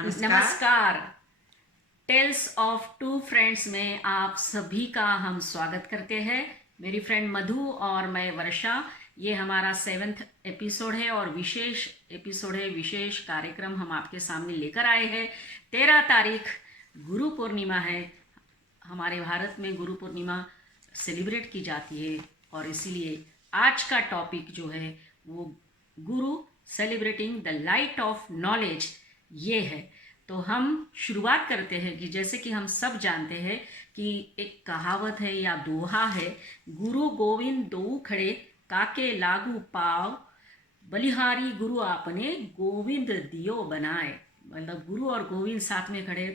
नमस्कार। Tales of to friends में आप सभी का हम स्वागत करते हैं। मेरी फ्रेंड मधु और मैं वर्षा। ये हमारा 7th एपिसोड है और विशेष एपिसोड है, विशेष कार्यक्रम हम आपके सामने लेकर आए हैं। 13 तारीख गुरु पूर्णिमा है। हमारे भारत में गुरु पूर्णिमा सेलिब्रेट की जाती है और इसीलिए आज का टॉपिक जो है वो गुरु celebrating the light of knowledge ये है। तो हम शुरुआत करते हैं कि जैसे कि हम सब जानते हैं कि एक कहावत है या दोहा है, गुरु गोविंद दो खड़े काके लागू पाव, बलिहारी गुरु आपने गोविंद दियो बनाए। मतलब गुरु और गोविंद साथ में खड़े हैं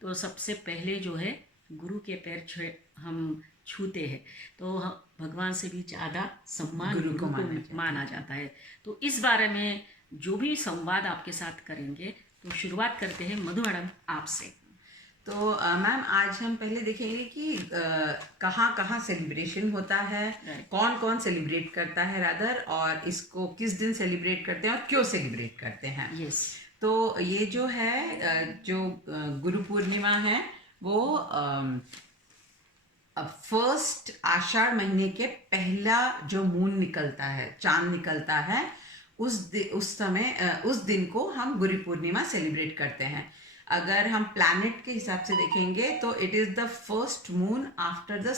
तो सबसे पहले जो है गुरु के पैर हम छूते हैं, तो भगवान से भी ज़्यादा सम्मान गुरु को माना जाता है। तो इस बारे में जो भी संवाद आपके साथ करेंगे, तो शुरुआत करते हैं मधु मैडम आपसे। तो मैम आज हम पहले देखेंगे कि कहाँ कहाँ सेलिब्रेशन होता है, कौन कौन सेलिब्रेट करता है रादर, और इसको किस दिन सेलिब्रेट करते हैं और क्यों सेलिब्रेट करते हैं। यस। तो ये जो है जो गुरु पूर्णिमा है वो फर्स्ट आषाढ़ महीने के पहला जो मून निकलता है, चांद निकलता है, उस दिन को हम गुरु पूर्णिमा सेलिब्रेट करते हैं। अगर हम प्लैनेट के हिसाब से देखेंगे तो it is the first moon after the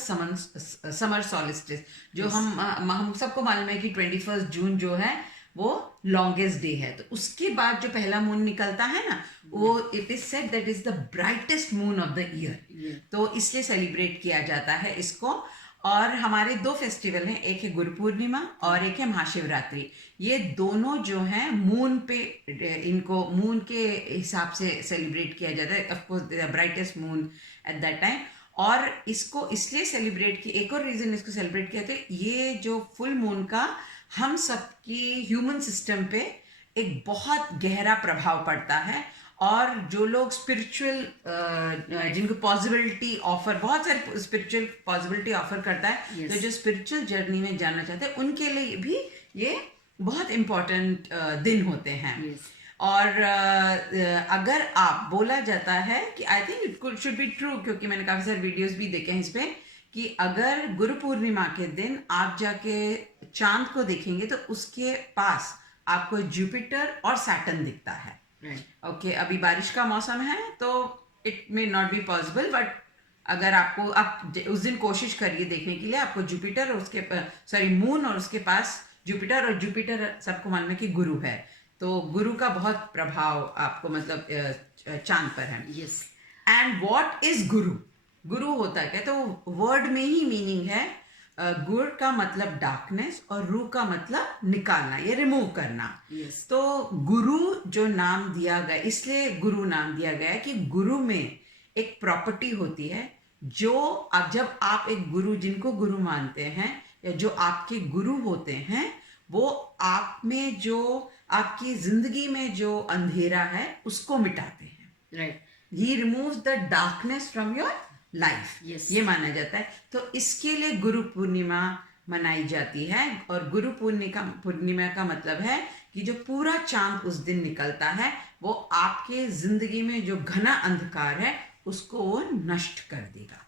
summer solstice, जो हम सबको मालूम है कि 21 जून जो है वो लॉन्गेस्ट डे है। तो उसके बाद जो पहला मून निकलता है ना, वो it is said that is the brightest moon of the year. तो इसलिए सेलिब्रेट किया जाता है इसको। और हमारे दो फेस्टिवल हैं, एक है गुरु पूर्णिमा और एक है महाशिवरात्रि। ये दोनों जो हैं मून पे, इनको मून के हिसाब से सेलिब्रेट किया जाता है। Of course the brightest moon at that time. और इसको इसलिए सेलिब्रेट किया, एक और रीज़न इसको सेलिब्रेट किया था, ये जो फुल मून का हम सबकी ह्यूमन सिस्टम पे एक बहुत गहरा प्रभाव पड़ता है। और जो लोग स्पिरिचुअल जिनको पॉसिबिलिटी ऑफर, बहुत सारे स्पिरिचुअल पॉसिबिलिटी ऑफर करता है, तो जो स्पिरिचुअल जर्नी में जाना चाहते हैं उनके लिए भी ये बहुत इम्पोर्टेंट दिन होते हैं। और अगर आप बोला जाता है कि I think it should be true, क्योंकि मैंने काफ़ी सारे वीडियोस भी देखे हैं इस पर, कि अगर गुरु पूर्णिमा के दिन आप जाके चांद को देखेंगे तो उसके पास आपको जुपिटर और सैटर्न दिखता है। ओके, अभी बारिश का मौसम है तो it may not be possible, but अगर आप उस दिन कोशिश करिए देखने के लिए, आपको जुपिटर और उसके मून और उसके पास जुपिटर, और जुपिटर सबको मालूम है कि गुरु है, तो गुरु का बहुत प्रभाव आपको मतलब चांद पर है। यस। एंड व्हाट इज गुरु? गुरु होता है क्या? तो वर्ड में ही मीनिंग है, गुर का मतलब डार्कनेस और रू का मतलब निकालना, ये रिमूव करना। तो गुरु जो नाम दिया गया, इसलिए गुरु नाम दिया गया है कि गुरु में एक प्रॉपर्टी होती है, जो अब जब आप एक गुरु, जिनको गुरु मानते हैं या जो आपके गुरु होते हैं, वो आप में जो आपकी जिंदगी में जो अंधेरा है उसको मिटाते हैं। Right. He removes the darkness from your life. ये माना जाता है। तो इसके लिए गुरु पूर्णिमा मनाई जाती है। और गुरु पूर्णिमा का मतलब है कि जो पूरा चांद उस दिन निकलता है, वो आपके जिंदगी में जो घना अंधकार है उसको वो नष्ट कर देगा।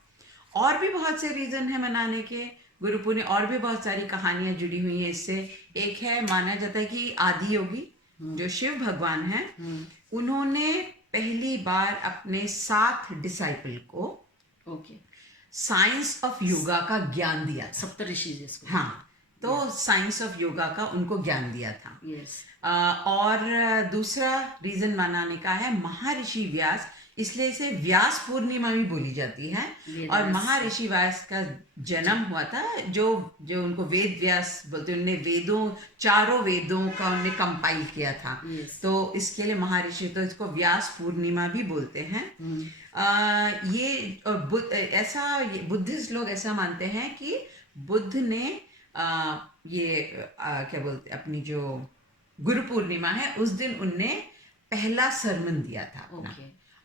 और भी बहुत से रीजन है मनाने के गुरु पूर्णिमा, और भी बहुत सारी कहानियां जुड़ी हुई हैं इससे। एक है, माना जाता है कि आदि योगी जो शिव भगवान हैं, उन्होंने पहली बार अपने 7 डिसाइपल को साइंस ऑफ योगा का ज्ञान दिया था। सप्तऋषि जिसको, हाँ, तो साइंस ऑफ योगा का उनको ज्ञान दिया था। और दूसरा रीजन मनाने का है महर्षि व्यास, इसलिए इसे व्यास पूर्णिमा भी बोली जाती है। और महर्षि व्यास का जन्म हुआ था, जो उनको वेद व्यास बोलते हैं। उन्होंने चारों वेदों का उन्होंने कंपाइल किया था। तो इसके लिए महर्षि, तो इसको व्यास पूर्णिमा भी बोलते हैं। ये बुद्धिस्ट लोग ऐसा मानते हैं कि बुद्ध ने क्या बोलते, अपनी जो गुरु पूर्णिमा है उस दिन उनने पहला सरमन दिया था।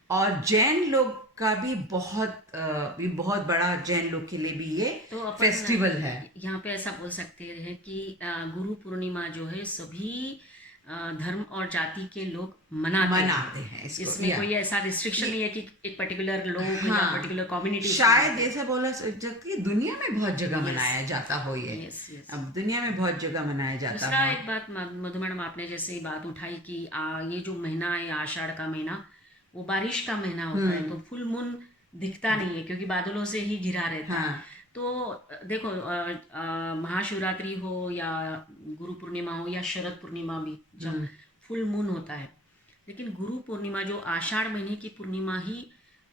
और जैन लोग का भी बहुत बड़ा, जैन लोग के लिए भी ये तो फेस्टिवल है। यहाँ पे ऐसा बोल सकते हैं कि गुरु पूर्णिमा जो है सभी धर्म और जाति के लोग मनाते हैं इसको। इसमें कोई ऐसा रिस्ट्रिक्शन नहीं है कि एक पर्टिकुलर लोग या हाँ, पर्टिकुलर कम्युनिटी। शायद ऐसा बोला कि दुनिया में बहुत जगह मनाया जाता हो ये। अब दुनिया में बहुत जगह मनाया जाता दूसरा हो। एक बात मधु मैडम, आपने जैसे बात उठाई कि ये जो महीना है आषाढ़ का महीना, वो बारिश का महीना होता है, तो फुल मून दिखता नहीं है क्योंकि बादलों से ही घिरा रहता है। तो देखो, महाशिवरात्रि हो या गुरु पूर्णिमा हो या शरद पूर्णिमा भी जब फुल मून होता है, लेकिन गुरु पूर्णिमा जो आषाढ़ महीने की पूर्णिमा ही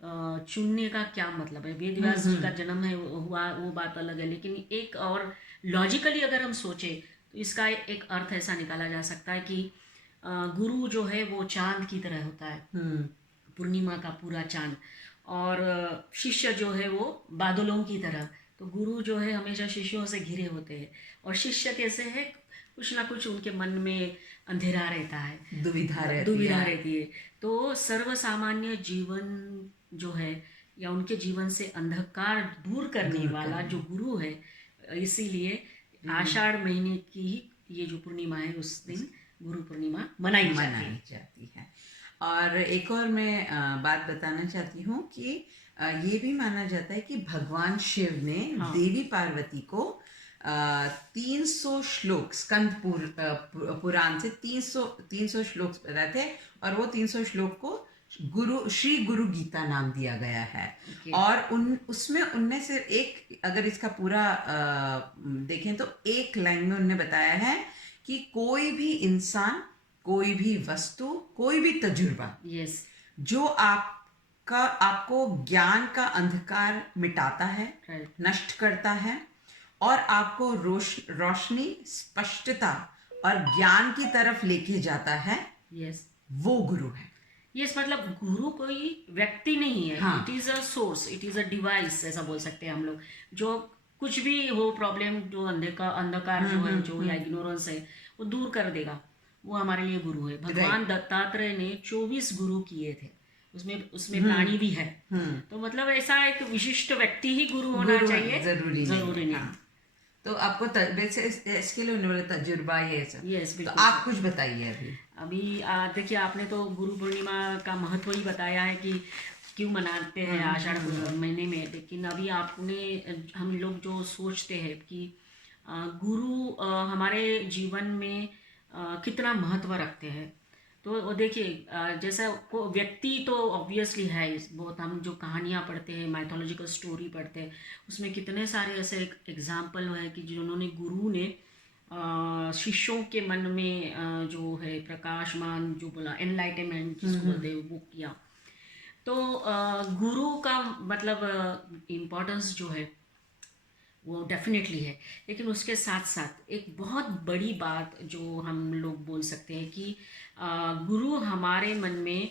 चुनने का क्या मतलब है? वेद व्यास जी का जन्म है हुआ, वो बात अलग है, लेकिन एक और लॉजिकली अगर हम सोचे तो इसका एक अर्थ ऐसा निकाला जा सकता है कि गुरु जो है वो चांद की तरह होता है, पूर्णिमा का पूरा चांद, और शिष्य जो है वो बादलों की तरह। तो गुरु जो है हमेशा शिष्यों से घिरे होते हैं, और शिष्य कैसे है, कुछ ना कुछ उनके मन में अंधेरा रहता है, दुविधा रहती है। तो सर्वसामान्य जीवन जो है या उनके जीवन से अंधकार दूर करने वाला जो गुरु है, इसीलिए आषाढ़ महीने की ये जो पूर्णिमा है उस दिन गुरु पूर्णिमा मनाई जाती है। और एक और मैं बात बताना चाहती हूँ कि ये भी माना जाता है कि भगवान शिव ने देवी पार्वती को 300 श्लोक स्कंद पुराण से 300 श्लोक बताए थे, और वो 300 श्लोक को श्री गुरु गीता नाम दिया गया है। और उसमें उनने सिर्फ एक, अगर इसका पूरा देखें तो एक लाइन में उनने बताया है कि कोई भी इंसान, कोई भी वस्तु, कोई भी तजुर्बा जो आपको ज्ञान का अंधकार मिटाता है, नष्ट करता है, और आपको रोशनी, स्पष्टता और ज्ञान की तरफ लेके जाता है, वो गुरु है। मतलब गुरु कोई व्यक्ति नहीं है, it is a source, it is a device, ऐसा बोल सकते हैं हम लोग। जो कुछ भी हो प्रॉब्लम, जो अंधकार जो है, जो या इग्नोरेंस है, वो दूर कर देगा, वो हमारे लिए गुरु है। भगवान दत्तात्रेय ने 24 गुरु किए थे, उसमें प्राणी भी है। तो मतलब ऐसा एक विशिष्ट व्यक्ति ही गुरु होना चाहिए, जरूरी नहीं। तो आपको इसके लिए उन्होंने तजुर्बा ये सब। तो आप कुछ बताइए अभी देखिए, आपने तो गुरु पूर्णिमा का महत्व ही बताया है कि क्यों मनाते हैं आषाढ़ महीने में, लेकिन अभी आपने, हम लोग जो सोचते हैं कि गुरु हमारे जीवन में कितना महत्व रखते हैं, तो देखिए, जैसा को व्यक्ति तो ऑब्वियसली है, बहुत हम जो कहानियाँ पढ़ते हैं, माइथोलॉजिकल स्टोरी पढ़ते हैं, उसमें कितने सारे ऐसे एग्जाम्पल है कि जिन्होंने गुरु ने शिष्यों के मन में जो है प्रकाशमान, जो बोला एनलाइटनमेंट जिसको बोलते हैं, वो किया। तो गुरु का मतलब इम्पोर्टेंस जो है वो डेफिनेटली है, लेकिन उसके साथ साथ एक बहुत बड़ी बात जो हम लोग बोल सकते हैं कि गुरु हमारे मन में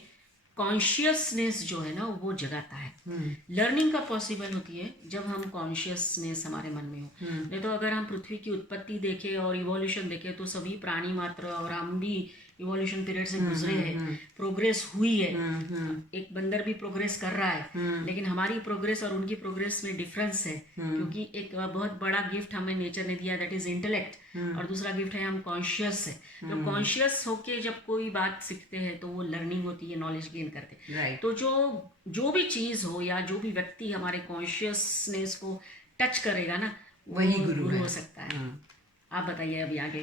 कॉन्शियसनेस जो है ना वो जगाता है। लर्निंग का पॉसिबल होती है जब हम कॉन्शियसनेस हमारे मन में हो। नहीं तो अगर हम पृथ्वी की उत्पत्ति देखें और इवोल्यूशन देखें तो सभी प्राणी मात्र और हम भी इवोल्यूशन पीरियड से गुजरे हैं, प्रोग्रेस हुई है। एक बंदर भी प्रोग्रेस कर रहा है, लेकिन हमारी प्रोग्रेस और उनकी प्रोग्रेस में डिफरेंस है, क्योंकि एक बहुत बड़ा गिफ्ट हमें नेचर ने दिया, दैट इज इंटेलेक्ट, और दूसरा गिफ्ट है हम कॉन्शियस है। तो कॉन्शियस होके जब कोई बात सीखते हैं तो वो लर्निंग होती है, नॉलेज गेन करते हैं। तो जो भी चीज हो या जो भी व्यक्ति हमारे कॉन्शियसनेस को टच करेगा ना, वही गुरु हो सकता है। आप बताइए अभी आगे।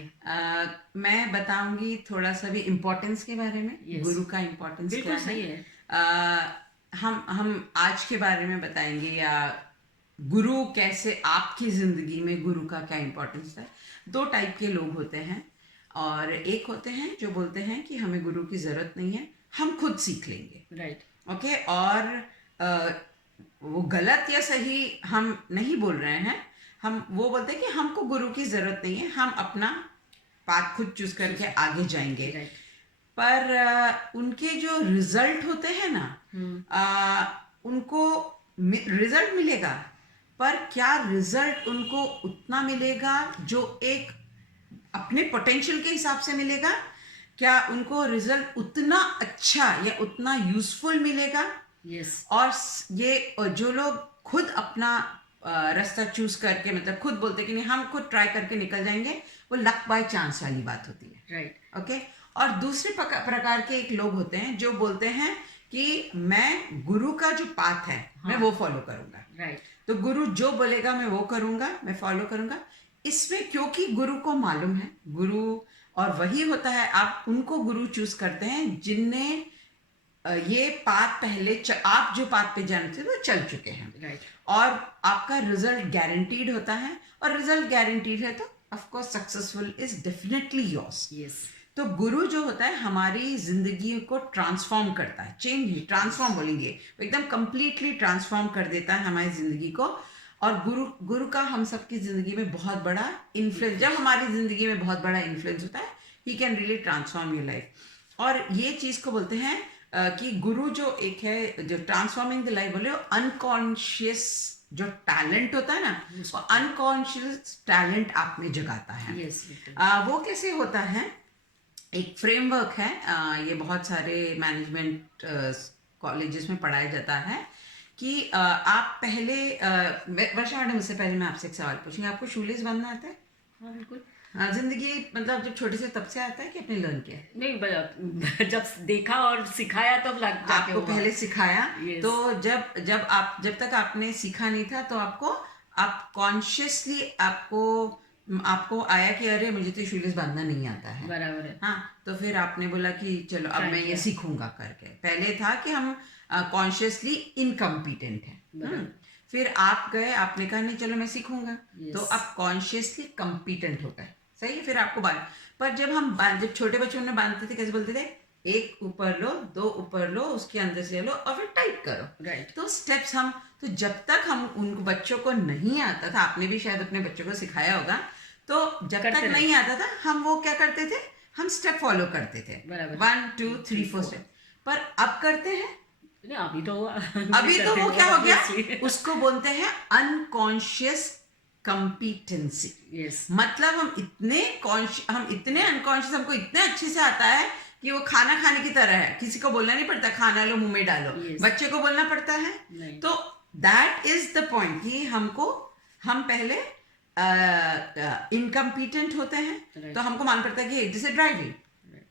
मैं बताऊंगी थोड़ा सा भी इम्पोर्टेंस के बारे में। गुरु का इम्पोर्टेंस बिल्कुल सही है। हम आज के बारे में बताएंगे, या गुरु कैसे आपकी जिंदगी में गुरु का क्या इम्पोर्टेंस है। 2 टाइप के लोग होते हैं, और एक होते हैं जो बोलते हैं कि हमें गुरु की जरूरत नहीं है, हम खुद सीख लेंगे। राइट। ओके। और वो गलत या सही हम नहीं बोल रहे हैं, हम वो बोलते हैं कि हमको गुरु की जरूरत नहीं है, हम अपना पाथ खुद चूज करके आगे जाएंगे। पर उनके जो रिजल्ट होते हैं ना, उनको रिजल्ट मिलेगा, पर क्या रिजल्ट उनको उतना मिलेगा जो एक अपने पोटेंशियल के हिसाब से मिलेगा? क्या उनको रिजल्ट उतना अच्छा या उतना यूजफुल मिलेगा? और ये जो लोग खुद अपना रास्ता चूज करके, मतलब खुद बोलते कि नहीं हम खुद ट्राई करके निकल जाएंगे, वो लक बाय चांस वाली बात होती है। राइट। ओके। और दूसरे प्रकार के एक लोग होते हैं जो बोलते हैं कि मैं गुरु का जो पाथ है मैं वो फॉलो करूंगा। राइट। तो गुरु जो बोलेगा मैं वो करूंगा, मैं फॉलो करूंगा। इसमें क्योंकि गुरु को मालूम है, गुरु और वही होता है, आप उनको गुरु चूज करते हैं जिनने ये पाथ पहले आप जो पाथ पे जानते थे वो चल चुके हैं। राइट। और आपका रिजल्ट गारंटीड होता है, और रिजल्ट गारंटीड है तो of course successful is definitely yours. Yes. तो गुरु जो होता है हमारी जिंदगी को ट्रांसफॉर्म करता है, चेंज नहीं, ट्रांसफॉर्म बोलेंगे, वो एकदम कंप्लीटली ट्रांसफॉर्म कर देता है हमारी जिंदगी को। और गुरु का हम सबकी जिंदगी में बहुत बड़ा इन्फ्लुएंस, जब हमारी जिंदगी में बहुत बड़ा इन्फ्लुएंस होता है, he can really transform your life. और ये चीज को बोलते हैं कि गुरु जो एक है जो ट्रांसफॉर्मिंग द लाइफ बोले, अनकॉन्शियस जो टैलेंट होता है ना, वो अनकॉन्शियस टैलेंट आप में जगाता है। यस। वो कैसे होता है, एक फ्रेमवर्क है, ये बहुत सारे मैनेजमेंट कॉलेजेस में पढ़ाया जाता है कि आप पहले वर्षा मैडम, उससे पहले मैं आपसे एक सवाल पूछूंगी, आपको शूलेस बांधना आता है? हाँ बिल्कुल। हाँ, जिंदगी मतलब जब छोटे से तब से आता है कि आपने लर्न किया? नहीं, जब देखा और सिखाया तब लग जाके आपको हुआ। पहले सिखाया। Yes. तो जब तक आपने सीखा नहीं था तो आप कॉन्शियसली आपको आया कि अरे मुझे तो शूलेस बांधना नहीं आता है। बराबर है। हाँ, तो फिर आपने बोला कि चलो अब Try मैं ये किया। सीखूंगा करके। पहले था कि हम कॉन्शियसली इनकम्पिटेंट हैं। फिर आप गए, आपने कहा नहीं चलो मैं सीखूंगा। Yes. तो आप कॉन्शियसली कम्पिटेंट हो गए, सही है। फिर आपको पर जब छोटे बच्चों में बांधते थे कैसे बोलते थे, एक ऊपर लो, दो ऊपर लो, उसके अंदर से लो और फिर टाइट करो। राइट। तो स्टेप्स तो जब तक हम उन बच्चों को नहीं आता था, आपने भी शायद अपने बच्चों को सिखाया होगा, तो जब तक नहीं आता था हम वो क्या करते थे, हम स्टेप फॉलो करते थे, 1 2 3 4 स्टेप। पर अब करते हैं नहीं, अभी तो वो क्या हो गया, उसको बोलते हैं अनकॉन्शियस कंपिटेंसी। यस। मतलब हम इतने अनकॉन्शियस, हमको इतने अच्छे से आता है कि वो खाना खाने की तरह है, किसी को बोलना नहीं पड़ता खाना लो मुंह में डालो। Yes. बच्चे को बोलना पड़ता है। नहीं। तो दैट इज द पॉइंट कि हम पहले इनकम्पिटेंट होते हैं। Right. तो हमको मालूम पड़ता है कि जैसे ड्राइविंग,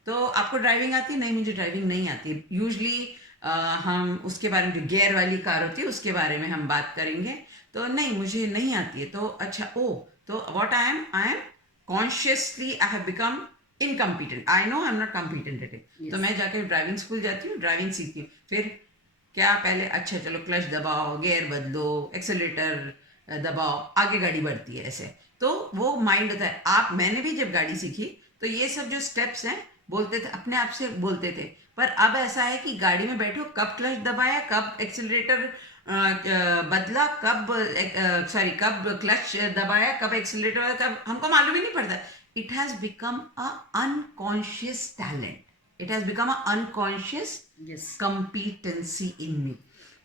तो आपको ड्राइविंग आती है? नहीं, मुझे ड्राइविंग नहीं आती। यूजली हम उसके बारे में, जो गियर वाली कार होती है उसके बारे में हम बात करेंगे। तो नहीं, मुझे नहीं आती है। तो अच्छा, तो what I am consciously I have become incompetent. I know I am not competent at it. तो मैं जाकर ड्राइविंग स्कूल जाती हूँ, ड्राइविंग सीखती हूँ। फिर क्या, पहले अच्छा चलो क्लच दबाओ, गियर बदलो, एक्सेलेटर दबाओ, आगे गाड़ी बढ़ती है ऐसे। तो वो माइंड होता है। मैंने भी जब गाड़ी सीखी तो ये सब जो स्टेप्स हैं बोलते थे, अपने आप से बोलते थे। पर अब ऐसा है कि गाड़ी में बैठो, कब क्लच दबाया, कब एक्सेलरेटर बदला, कब क्लच दबाया, कब एक्सेलरेटर, कब, हमको मालूम ही नहीं पड़ता। It has become a unconscious talent, it has become a unconscious competency in me.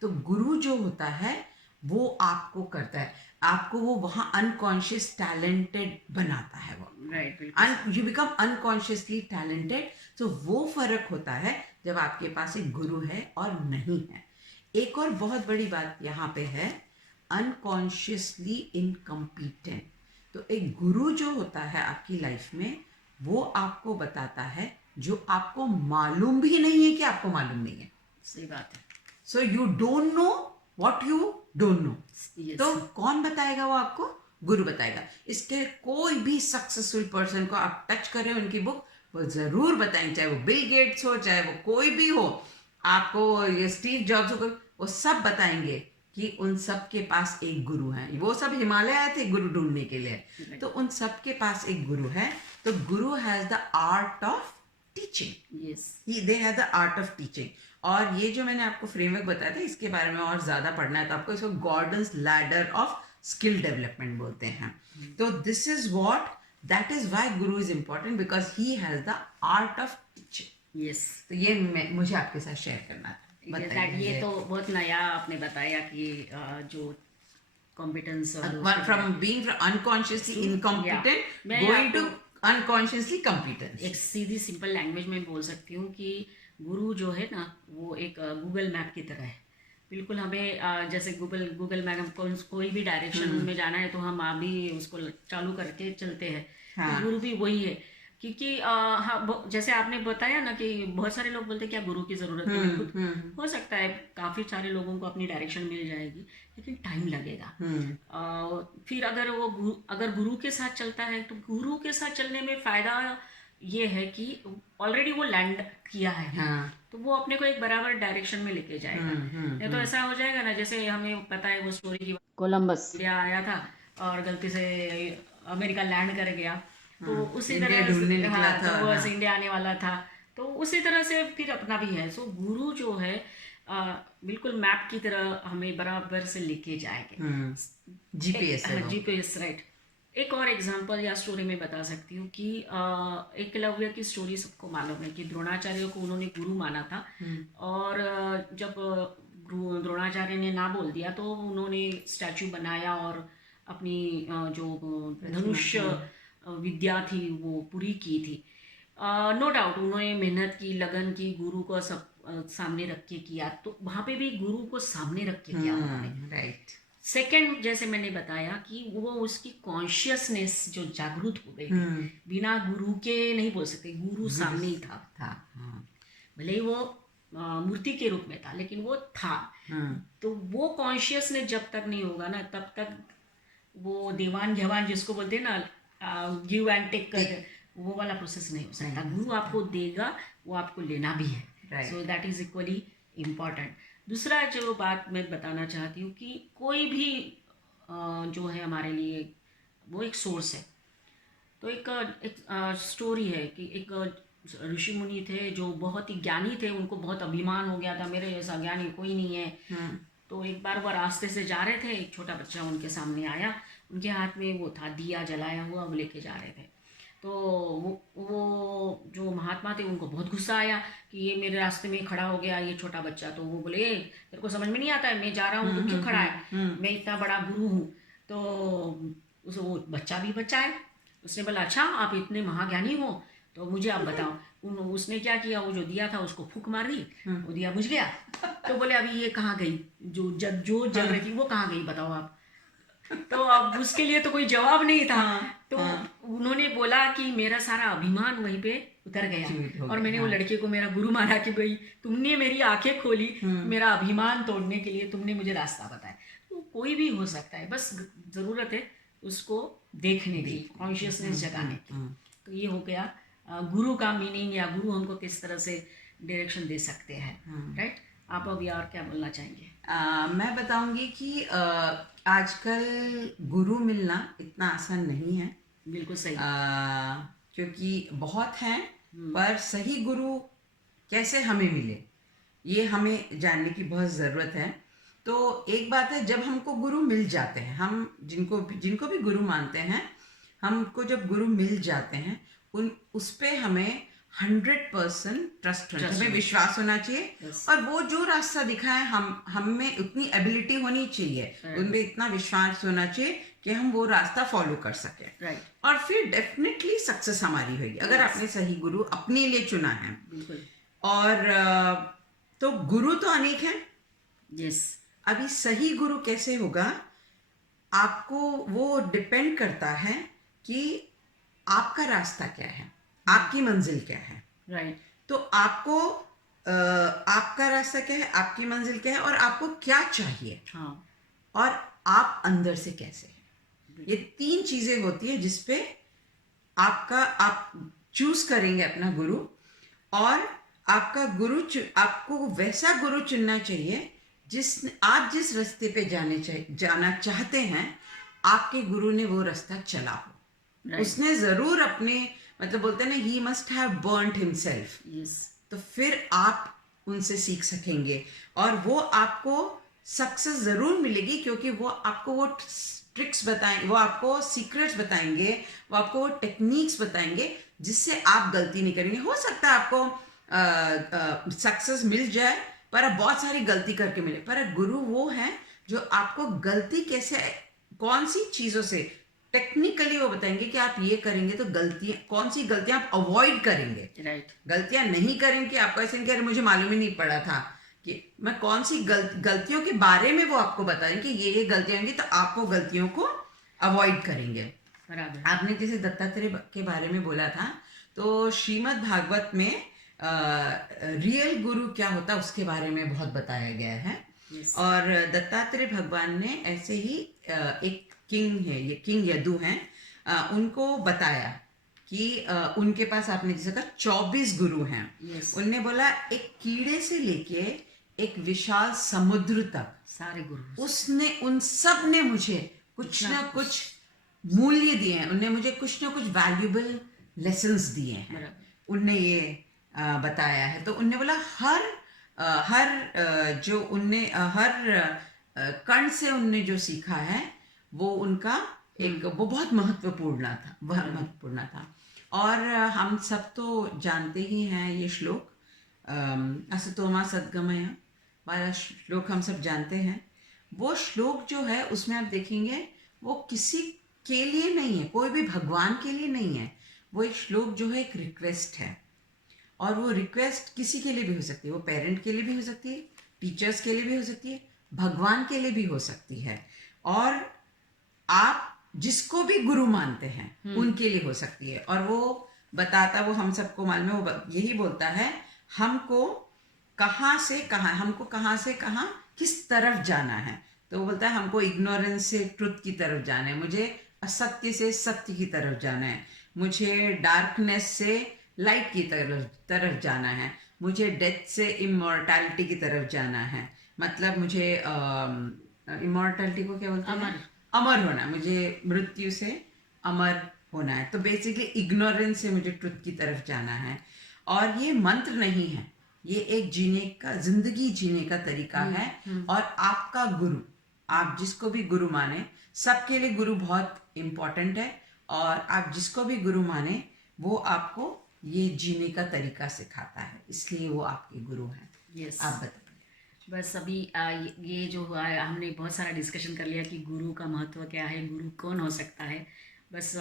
तो गुरु जो होता है वो आपको करता है, आपको वो वहां अनकॉन्शियस टैलेंटेड बनाता है वो। Right. You become unconsciously talented. तो वो फर्क होता है जब आपके पास एक गुरु है और नहीं है। एक और बहुत बड़ी बात यहाँ पे है, अनकॉन्शियसली इनकम्पिटेंट। तो एक गुरु जो होता है आपकी लाइफ में, वो आपको बताता है जो आपको मालूम भी नहीं है कि आपको मालूम नहीं है। सही बात है। So you don't know what you don't know. Yes. तो कौन बताएगा? वो आपको गुरु बताएगा। इसके कोई भी सक्सेसफुल पर्सन को आप टच करें, उनकी बुक, वो जरूर बताएंगे, चाहे वो बिल गेट्स हो, चाहे वो कोई भी हो, आपको ये स्टीव जॉब्स हो, वो सब बताएंगे कि उन सब के पास एक गुरु है। वो सब हिमालय आए थे गुरु ढूंढने के लिए, तो उन सब के पास एक गुरु है। तो गुरु has the art of teaching. Yes. They have the art of teaching. और ये जो मैंने आपको फ्रेमवर्क बताया था, इसके बारे में और ज्यादा पढ़ना है तो आपको इसको Gordon's ladder of skill development बोलते हैं। तो this is what, that is why guru is important, because he has the art of teaching. Yes. तो ये मुझे आपके साथ शेयर करना था। ये तो बहुत नया आपने बताया कि जो competence from being unconsciously incompetent going to unconsciously competent. एक सीधी सिंपल लैंग्वेज में बोल सकती हूँ कि गुरु जो है ना, वो एक गूगल मैप की तरह है। बिल्कुल हमें जैसे गूगल मैप को कोई भी डायरेक्शन में जाना है तो हम अभी उसको चालू करके चलते हैं। हाँ। तो गुरु भी वही है क्योंकि हाँ जैसे आपने बताया ना कि बहुत सारे लोग बोलते हैं क्या गुरु की जरूरत है। मैं खुद हो सकता है काफी सारे लोगों को अपनी डायरेक्शन मिल जाएगी, लेकिन टाइम लगेगा। फिर अगर अगर गुरु के साथ चलता है तो गुरु के साथ चलने में फायदा ये है कि ऑलरेडी वो लैंड किया है। हाँ। तो वो अपने को एक बराबर डायरेक्शन में लेके जाएगा। नहीं तो ऐसा हो जाएगा ना, जैसे हमें पता है वो स्टोरी की, कोलंबस इंडिया आया था और गलती से अमेरिका लैंड कर गया। तो उसी इंडिया तरह ढूंढने से निकला हाँ, था। तो वो हाँ। इंडिया आने वाला था। तो उसी तरह से फिर अपना भी है। सो गुरु जो है बिल्कुल मैप की तरह हमें बराबर से लेके जाएंगे। जीपीएस है वो। GPS, right. एक और एग्जांपल या स्टोरी में बता सकती हूँ कि एकलव्य की स्टोरी सबको मालूम है कि द्रोणाचार्य को उन्होंने गुरु माना था। और जब द्रोणाचार्य ने ना बोल दिया तो उन्होंने स्टैचू बनाया और अपनी जो धनुष विद्या थी वो पूरी की थी। नो डाउट उन्होंने मेहनत की, लगन की, गुरु को सब सामने रख के किया। तो वहाँ पे भी गुरु को सामने रख के किया उन्होंने। राइट। सेकंड, जैसे मैंने बताया कि वो उसकी कॉन्शियसनेस जो जागरूक हो गई थी, बिना गुरु के नहीं बोल सकते, गुरु सामने ही था। हाँ। भले ही वो मूर्ति के रूप में था, लेकिन वो था। तो वो कॉन्शियसनेस जब तक नहीं होगा ना, तब तक वो देवान घेवान जिसको बोलते हैं ना, गिव एंड टेक कर, वो वाला प्रोसेस नहीं हो सकता। गुरु आपको देगा, वो आपको लेना भी है। So that is equally important. दूसरा जो बात मैं बताना चाहती हूँ कि कोई भी जो है हमारे लिए वो एक सोर्स है। तो एक स्टोरी है कि एक ऋषि मुनि थे जो बहुत ही ज्ञानी थे। उनको बहुत अभिमान हो गया था, मेरे जैसा ज्ञानी कोई नहीं है। तो एक बार वो रास्ते से जा रहे थे, एक छोटा बच्चा उनके सामने आया, उनके हाथ में वो था दिया जलाया हुआ, वो लेके जा रहे थे। तो वो जो महात्मा थे उनको बहुत गुस्सा आया कि ये मेरे रास्ते में खड़ा हो गया ये छोटा बच्चा। तो वो बोले, तेरे को समझ में नहीं आता है, मैं जा रहा हूँ तो क्यों खड़ा है, मैं इतना बड़ा गुरु हूँ। तो वो बच्चा भी बच्चा है। उसने बोला, अच्छा आप इतने महाज्ञानी हो तो मुझे आप बताओ। उसने क्या किया, वो जो दिया था उसको फूंक मार दी, वो दिया बुझ गया। तो बोले, अभी ये कहाँ गई, जो जल रही थी वो कहाँ गई बताओ आप। तो अब उसके लिए तो कोई जवाब नहीं था। तो उन्होंने बोला कि मेरा सारा अभिमान वहीं पे उतर गया और मैंने वो लड़के को मेरा गुरु माना कि भाई तुमने मेरी आंखें खोली, मेरा अभिमान तोड़ने के लिए तुमने मुझे रास्ता बताया। तो कोई भी हो सकता है, बस जरूरत है उसको देखने की, कॉन्शियसनेस जगाने की। तो ये हो गया गुरु का मीनिंग, या गुरु हमको किस तरह से डायरेक्शन दे सकते हैं। राइट। आप अभी और क्या बोलना चाहेंगे? मैं बताऊंगी कि आजकल गुरु मिलना इतना आसान नहीं है। बिल्कुल सही। क्योंकि बहुत हैं, पर सही गुरु कैसे हमें मिले ये हमें जानने की बहुत ज़रूरत है। तो एक बात है, जब हमको गुरु मिल जाते हैं, हम जिनको भी गुरु मानते हैं, हमको जब गुरु मिल जाते हैं उस पे हमें 100% ट्रस्ट होना चाहिए, हमें विश्वास होना चाहिए। और वो जो रास्ता दिखाए हम में उतनी एबिलिटी होनी चाहिए, उनमें इतना विश्वास होना चाहिए कि हम वो रास्ता फॉलो कर सके। और फिर डेफिनेटली सक्सेस हमारी होगी अगर आपने सही गुरु अपने लिए चुना है। और तो गुरु तो अनेक हैं। अभी सही गुरु कैसे होगा, आपको वो डिपेंड करता है कि आपका रास्ता क्या है, आपकी मंजिल क्या है। तो आपको आपका रास्ता क्या है, आपकी मंजिल क्या है, और आपको क्या चाहिए, और आप अंदर से कैसे हैं। ये 3 चीजें होती है जिसपे आप चूज करेंगे अपना गुरु। और आपका गुरु आपको वैसा गुरु चुनना चाहिए आप जिस रास्ते पे जाना चाहते हैं, आपके गुरु ने वो रास्ता चला हो। उसने जरूर अपने, मतलब बोलते हैं ना, he must have burned himself. तो फिर आप उनसे सीख सकेंगे और वो आपको सक्सेस जरूर मिलेगी, क्योंकि वो आपको वो ट्रिक्स बताएंगे, वो आपको सीक्रेट्स बताएंगे, वो आपको वो टेक्निक्स बताएंगे जिससे आप गलती नहीं करेंगे। हो सकता है आपको सक्सेस मिल जाए पर आप बहुत सारी गलती करके मिले, पर गुरु वो है जो आपको गलती कैसे, कौन सी चीजों से टेक्निकली वो बताएंगे कि आप ये करेंगे तो कौन सी गलतियां आप अवॉइड करेंगे। गलतियां नहीं करेंगे, आपको ऐसे नहीं कह रहे मुझे मालूम ही नहीं पड़ा था कि मैं कौन सी गलतियों के बारे में वो आपको बताएंगे कि ये गलतियां होंगी, तो आप वो गलतियों को अवॉइड करेंगे। आपने जैसे दत्तात्रेय के बारे में बोला था, तो श्रीमद् भागवत में रियल गुरु क्या होता है उसके बारे में बहुत बताया गया है। Yes. और दत्तात्रेय भगवान ने ऐसे ही एक किंग है, ये किंग यदु हैं, उनको बताया कि उनके पास आपने जैसे कहा 24 गुरु हैं। Yes. उनने बोला एक कीड़े से लेके एक विशाल समुद्र तक सारे गुरु उसने उन सब ने मुझे कुछ ना कुछ मूल्य दिए हैं, उनने मुझे कुछ ना कुछ वैल्यूबल लेसन्स दिए हैं। बराबर। उनने ये बताया है। तो उनने बोला हर जो उनने हर कण से उनने जो सीखा है वो उनका एक वो बहुत महत्वपूर्ण था, वह महत्वपूर्ण था। और हम सब तो जानते ही हैं ये श्लोक, असतो मा सद्गमय वाला श्लोक हम सब जानते हैं। वो श्लोक जो है उसमें आप देखेंगे वो किसी के लिए नहीं है, कोई भी भगवान के लिए नहीं है। वो एक श्लोक जो है एक रिक्वेस्ट है, और वो रिक्वेस्ट किसी के लिए भी हो सकती है, वो पेरेंट के लिए भी हो सकती है, टीचर्स के लिए भी हो सकती है, भगवान के लिए भी हो सकती है, और आप जिसको भी गुरु मानते हैं उनके लिए हो सकती है। और वो बताता, वो हम सबको मालूम है, वो यही बोलता है हमको कहाँ से कहाँ, हमको कहाँ से कहाँ किस तरफ जाना है। तो वो बोलता है हमको इग्नोरेंस से ट्रुथ की तरफ जाना है, मुझे असत्य से सत्य की तरफ जाना है, मुझे डार्कनेस से लाइट की तरफ जाना है, मुझे डेथ से इमॉर्टैलिटी की तरफ जाना है। मतलब मुझे इमॉर्टैलिटी को क्या बोलते हैं, अमर होना, मुझे मृत्यु से अमर होना है। तो बेसिकली इग्नोरेंस से मुझे ट्रुथ की तरफ जाना है। और ये मंत्र नहीं है, ये एक जीने का, जिंदगी जीने का तरीका है। और आपका गुरु, आप जिसको भी गुरु माने, सबके लिए गुरु बहुत इम्पोर्टेंट है, और आप जिसको भी गुरु माने वो आपको ये जीने का तरीका सिखाता है, इसलिए वो आपके गुरु हैं। Yes. आप बताइए। बस अभी ये जो हुआ है, हमने बहुत सारा डिस्कशन कर लिया कि गुरु का महत्व क्या है, गुरु कौन हो सकता है। बस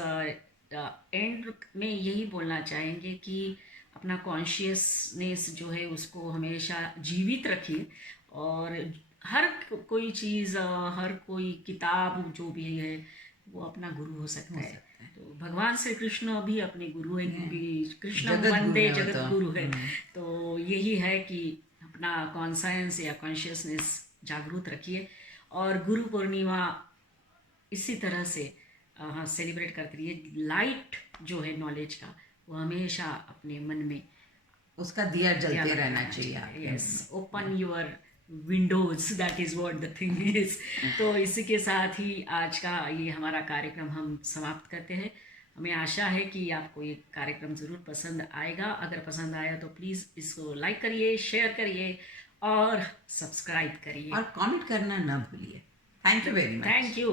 एंड में यही बोलना चाहेंगे कि अपना कॉन्शियसनेस जो है उसको हमेशा जीवित रखिए, और हर कोई चीज़, हर कोई किताब जो भी है वो अपना गुरु हो सकता है। तो भगवान श्री कृष्ण भी अपने गुरु है, क्योंकि कृष्ण वंदे जगत गुरु है। तो यही है कि अपना कॉन्साइंस या कॉन्शियसनेस जागरूक रखिए, और गुरु पूर्णिमा इसी तरह से सेलिब्रेट करते रहिए। लाइट जो है नॉलेज का, वो हमेशा अपने मन में उसका दिया जलते रहना चाहिए। Yes, open your Windows, that is what the thing is. तो इसी के साथ ही आज का ये हमारा कार्यक्रम हम समाप्त करते हैं। हमें आशा है कि आपको ये कार्यक्रम ज़रूर पसंद आएगा। अगर पसंद आया तो प्लीज़ इसको लाइक करिए, शेयर करिए और सब्सक्राइब करिए, और कमेंट करना ना भूलिए। Thank you very much. Thank you.